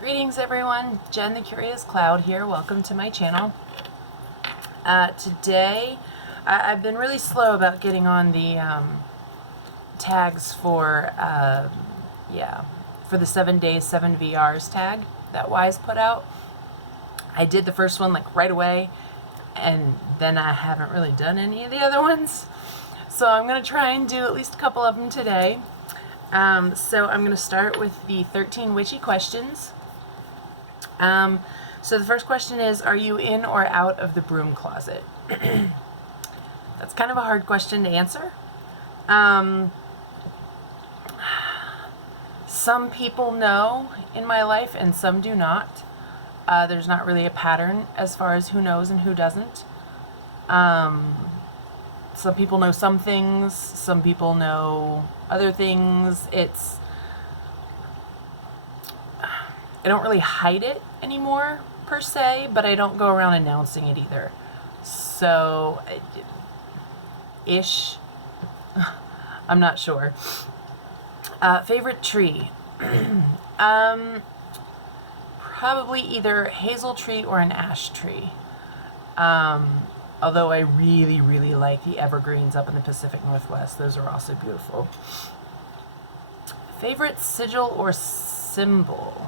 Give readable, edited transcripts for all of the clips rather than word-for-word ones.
Greetings everyone, Jen the Curious Cloud here. Welcome to my channel. Today, I've been really slow about getting on the tags for the 7 days, 7 VRs tag that Wise put out. I did the first one like right away, and then I haven't really done any of the other ones. So I'm going to try and do at least a couple of them today. So I'm going to start with the 13 witchy questions. So the first question is, are you in or out of the broom closet? That's kind of a hard question to answer. Some people know in my life and some do not. There's not really a pattern as far as who knows and who doesn't. Some people know some things, some people know other things. I don't really hide it anymore, per se, but I don't go around announcing it either. So, ish. I'm not sure. Favorite tree? Probably either hazel tree or an ash tree. Although I really, really like the evergreens up in the Pacific Northwest. Those are also beautiful. Favorite sigil or symbol?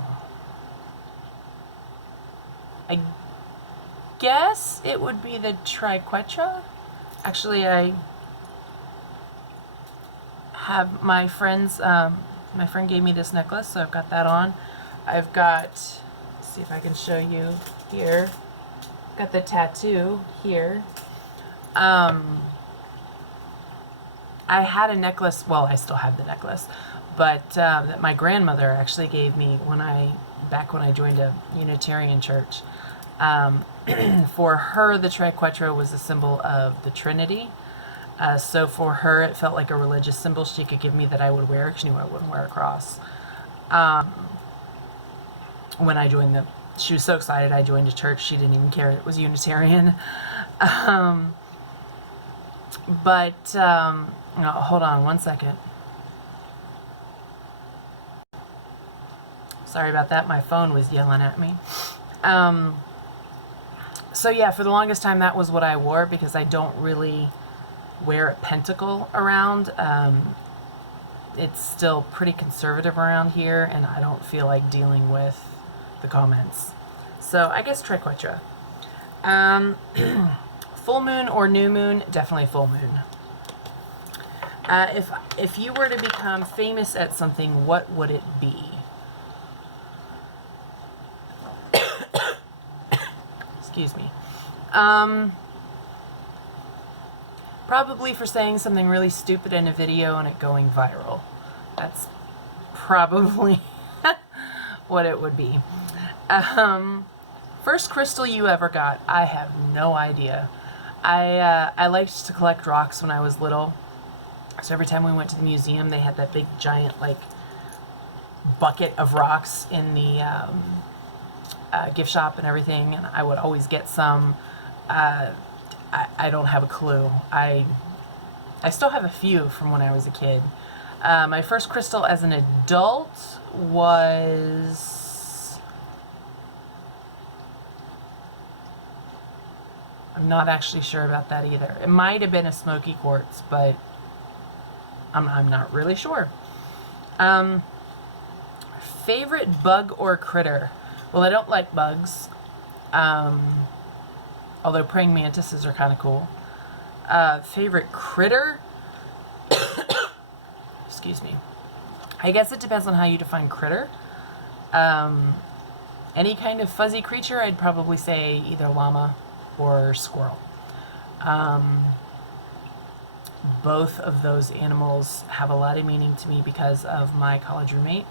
I guess it would be the triquetra. Actually, I have my friend gave me this necklace, so I've got that on. I've got, let's see if I can show you here. Got the tattoo here. I had a necklace, well, I still have the necklace, but that my grandmother actually gave me back when I joined a Unitarian church. For her, the triquetra was a symbol of the Trinity. So for her, it felt like a religious symbol she could give me that I would wear, because she knew I wouldn't wear a cross. When I joined she was so excited I joined a church, she didn't even care it was Unitarian. No, hold on one second. Sorry about that, my phone was yelling at me. So yeah, for the longest time that was what I wore, because I don't really wear a pentacle around. It's still pretty conservative around here, and I don't feel like dealing with the comments. So I guess triquetra. Full moon or new moon? Definitely full moon. If you were to become famous at something, what would it be? Excuse me. Probably for saying something really stupid in a video and it going viral. That's probably what it would be. First crystal you ever got? I have no idea. I liked to collect rocks when I was little. So every time we went to the museum, they had that big giant like bucket of rocks in the gift shop and everything, and I would always get some. I don't have a clue. I still have a few from when I was a kid. My first crystal as an adult was, I'm not actually sure about that either. It might have been a smoky quartz, but I'm not really sure. Favorite bug or critter? Well, I don't like bugs, although praying mantises are kind of cool. Favorite critter? Excuse me. I guess it depends on how you define critter. Any kind of fuzzy creature, I'd probably say either llama or squirrel. Both of those animals have a lot of meaning to me because of my college roommate.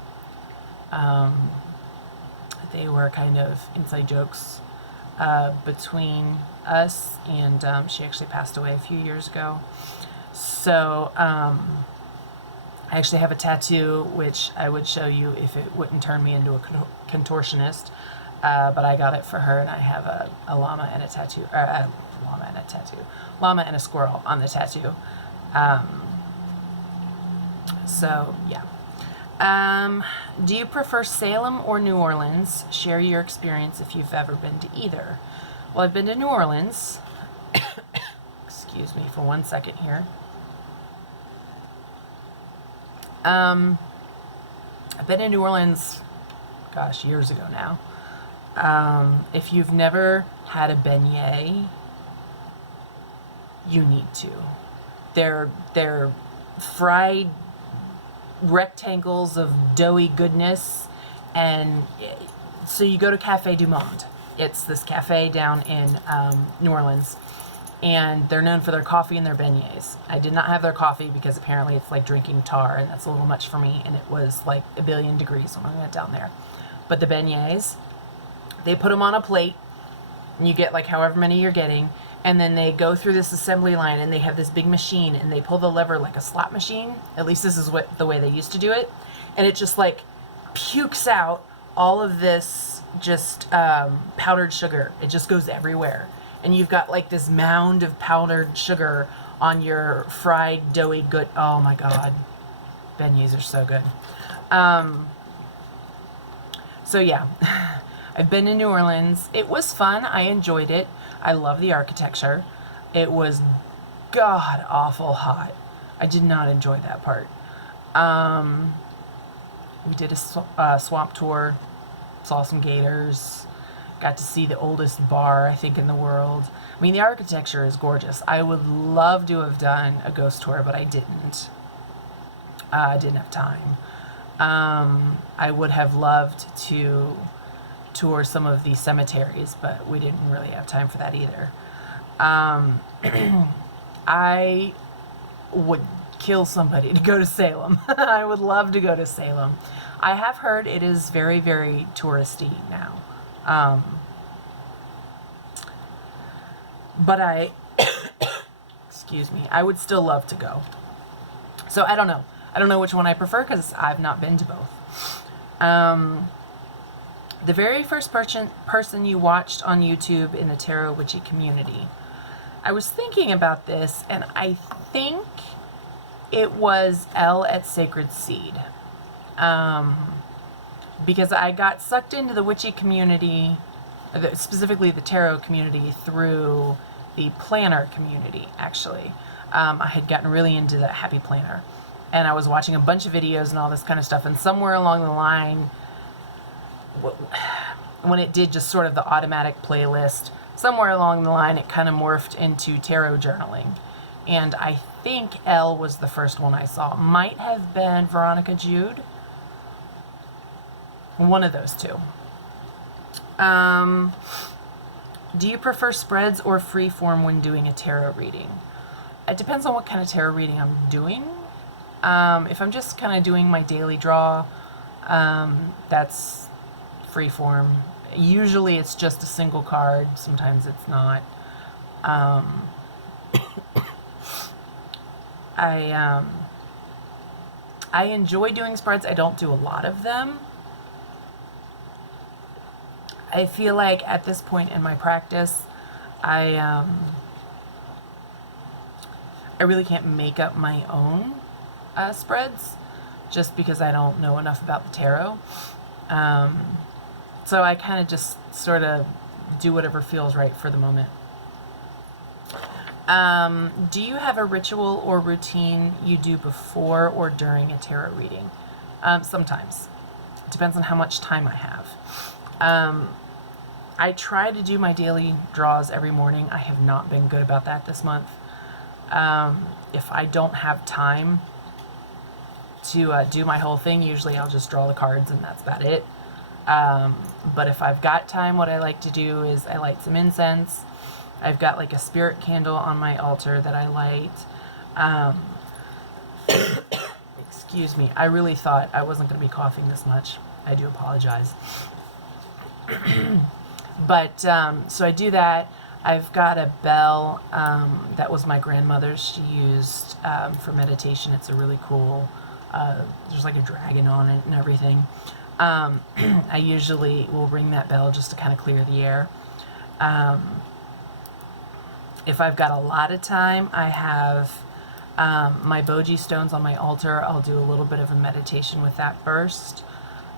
They were kind of inside jokes between us, and she actually passed away a few years ago. So I actually have a tattoo, which I would show you if it wouldn't turn me into a contortionist, but I got it for her, and I have a llama and a tattoo, llama and a squirrel on the tattoo. So yeah. Do you prefer Salem or New Orleans? Share your experience if you've ever been to either. Well, I've been to New Orleans. Excuse me for 1 second here. I've been in New Orleans, gosh, years ago now. If you've never had a beignet, you need to. They're fried rectangles of doughy goodness, and so you go to Cafe du Monde. It's this cafe down in New Orleans, and they're known for their coffee and their beignets. I did not have their coffee because apparently it's like drinking tar, and that's a little much for me, and it was like 1 billion degrees when I went down there. But the beignets, they put them on a plate, and you get like however many you're getting, and then they go through this assembly line, and they have this big machine, and they pull the lever like a slot machine. At least this is the way they used to do it. And it just like pukes out all of this just powdered sugar. It just goes everywhere. And you've got like this mound of powdered sugar on your fried doughy good. Oh my God. Beignets are so good. So yeah, I've been to New Orleans. It was fun. I enjoyed it. I love the architecture. It was god awful hot. I did not enjoy that part. We did a swamp tour, saw some gators, got to see the oldest bar, I think, in the world. I mean, the architecture is gorgeous. I would love to have done a ghost tour, but I didn't. I didn't have time. I would have loved to tour some of the cemeteries, but we didn't really have time for that either. I would kill somebody to go to Salem. I would love to go to Salem. I have heard it is very, very touristy now. But I, excuse me, I would still love to go. So I don't know. I don't know which one I prefer because I've not been to both. The very first person you watched on YouTube in the Tarot Witchy community. I was thinking about this, and I think it was Elle at Sacred Seed. Because I got sucked into the witchy community, specifically the tarot community, through the planner community, actually. I had gotten really into the Happy Planner, and I was watching a bunch of videos and all this kind of stuff, and somewhere along the line, when it did just sort of the automatic playlist, somewhere along the line it kind of morphed into tarot journaling. And I think Elle was the first one I saw. Might have been Veronica Jude. One of those two. Do you prefer spreads or freeform when doing a tarot reading? It depends on what kind of tarot reading I'm doing. If I'm just kind of doing my daily draw, that's freeform. Usually it's just a single card. Sometimes it's not. I enjoy doing spreads. I don't do a lot of them. I feel like at this point in my practice, I really can't make up my own spreads just because I don't know enough about the tarot. So I kind of just sort of do whatever feels right for the moment. Do you have a ritual or routine you do before or during a tarot reading? Sometimes. It depends on how much time I have. I try to do my daily draws every morning. I have not been good about that this month. If I don't have time to do my whole thing, usually I'll just draw the cards and that's about it. But if I've got time, what I like to do is I light some incense. I've got like a spirit candle on my altar that I light. Excuse me. I really thought I wasn't going to be coughing this much. I do apologize. But so I do that. I've got a bell that was my grandmother's. She used for meditation. It's a really cool, there's like a dragon on it and everything. I usually will ring that bell just to kind of clear the air. If I've got a lot of time, I have My Boji stones on my altar, I'll do a little bit of a meditation with that first,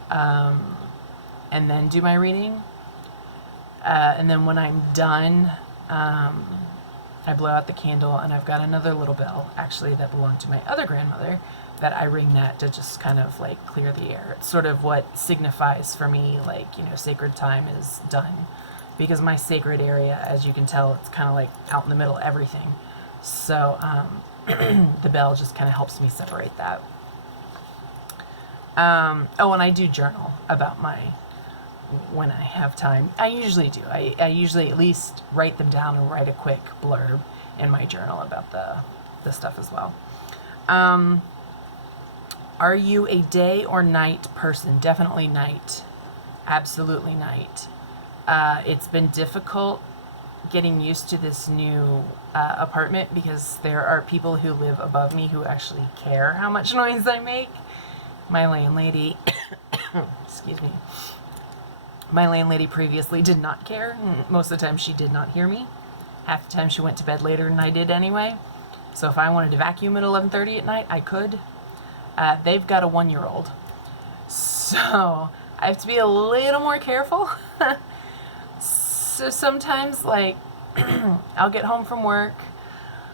and then do my reading. And then when I'm done, I blow out the candle, and I've got another little bell, actually, that belonged to my other grandmother, that I ring that to just kind of like clear the air. It's sort of what signifies for me, like, you know, sacred time is done. Because my sacred area, as you can tell, it's kind of like out in the middle of everything. So the bell just kind of helps me separate that. Oh, and I do journal about when I have time. I usually do. I usually at least write them down and write a quick blurb in my journal about the stuff as well. Are you a day or night person? Definitely night. Absolutely night. It's been difficult getting used to this new apartment because there are people who live above me who actually care how much noise I make. My landlady, excuse me, my landlady previously did not care. Most of the time she did not hear me. Half the time she went to bed later than I did anyway. So if I wanted to vacuum at 11:30 at night, I could. They've got a 1-year-old. So I have to be a little more careful. So sometimes, like, I'll get home from work,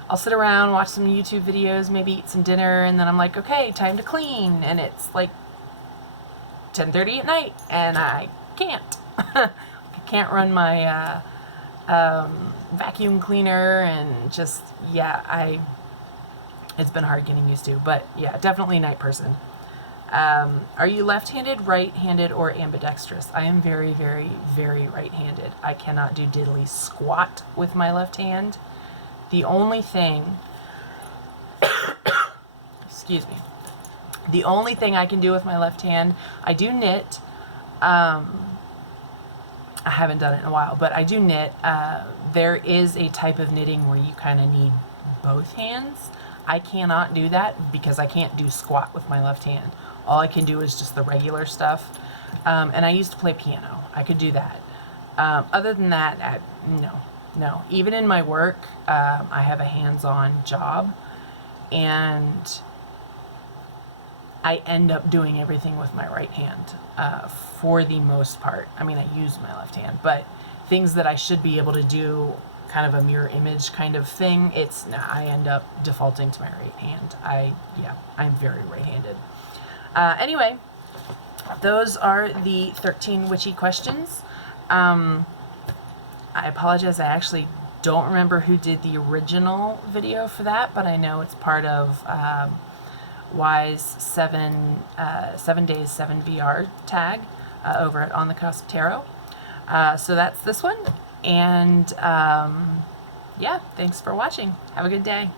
I'll sit around, watch some YouTube videos, maybe eat some dinner, and then I'm like, okay, time to clean. And it's like 10:30 at night, and I can't. I can't run my vacuum cleaner, and just, yeah, it's been hard getting used to. But yeah, definitely a night person. Are you left-handed, right-handed, or ambidextrous? I am very, very, very right-handed. I cannot do diddly squat with my left hand. The only thing, excuse me, the only thing I can do with my left hand, I do knit. I haven't done it in a while, but I do knit. There is a type of knitting where you kind of need both hands. I cannot do that because I can't do squat with my left hand. All I can do is just the regular stuff. And I used to play piano. I could do that. Other than that, no. Even in my work, I have a hands-on job, and I end up doing everything with my right hand for the most part. I mean, I use my left hand, but things that I should be able to do, kind of a mirror image kind of thing, I end up defaulting to my right hand. I'm very right-handed. Anyway, those are the 13 witchy questions. I apologize, I actually don't remember who did the original video for that, but I know it's part of Y's 7 Days 7 VR tag over at On the Cusp Tarot. So that's this one, and yeah, thanks for watching. Have a good day.